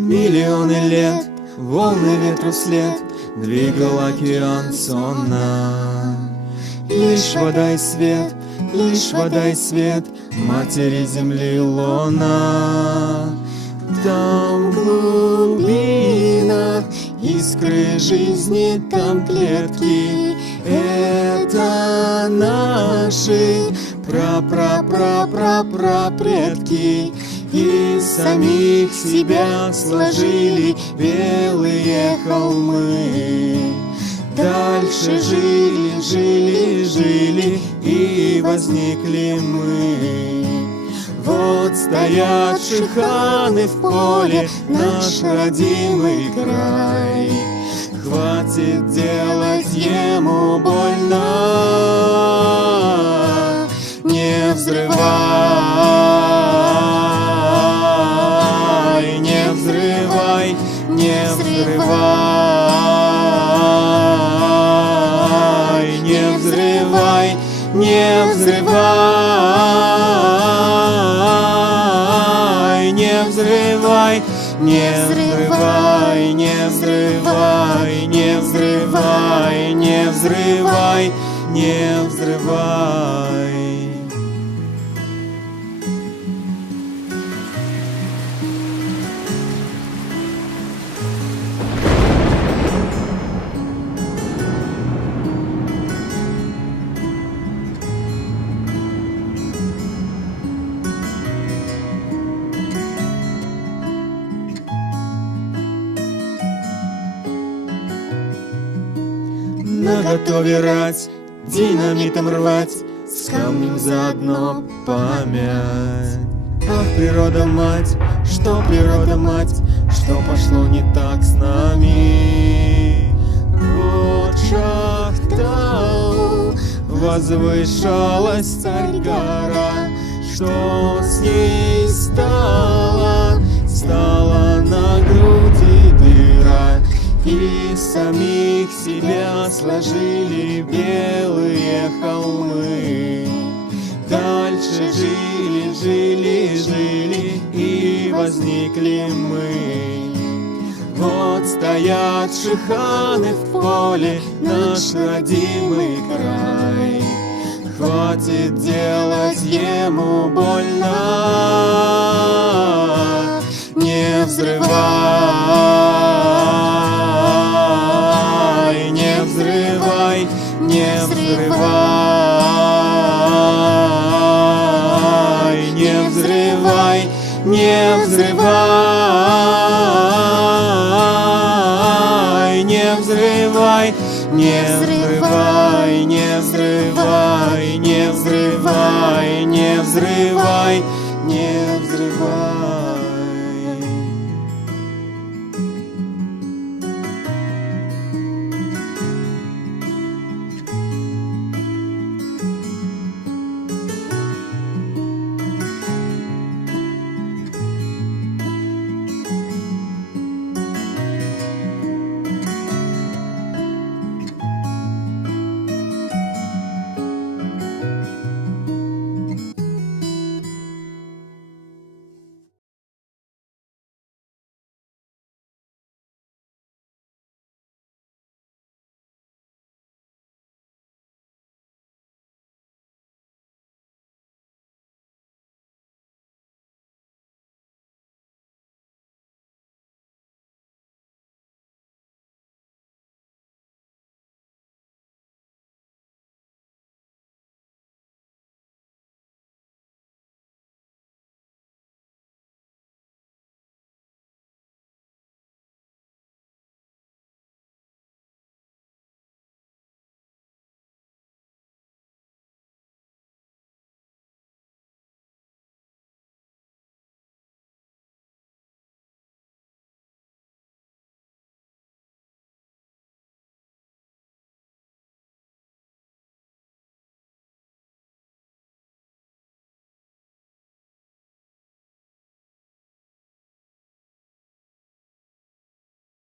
Миллионы лет, волны ветру след двигал океан сонно. Лишь вода и свет, лишь вода и свет матери земли лона. Там глубина, искры жизни, там клетки. Это наши пра-пра-пра-пра-пра-предки. Из самих себя сложили белые холмы. Дальше жили, жили, жили, и возникли мы. Вот стоят шиханы в поле, наш родимый край. Хватит делать ему больно, не взрывай, не взрывай, не взрывай, не взрывай, не взрывай, не взрывай, не взрывай, не взрывай, не взрывай, не взрывай, не взрывай. Наготове рать, динамитом рвать, с камнем заодно помять. Ах, природа мать, что природа мать, что пошло не так с нами. Вот Шахтау возвышалась царь-гора, что с ней стало, стало на груди дыра. И самих себя сложили белые холмы. Дальше жили, жили, жили, и возникли мы. Вот стоят шиханы в поле, наш родимый край. Хватит делать ему больно, не взрывай, не взрывай, не взрывай, не взрывай, не взрывай, не взрывай, не взрывай, не взрывай, не взрывай, не взрывай, не взрывай.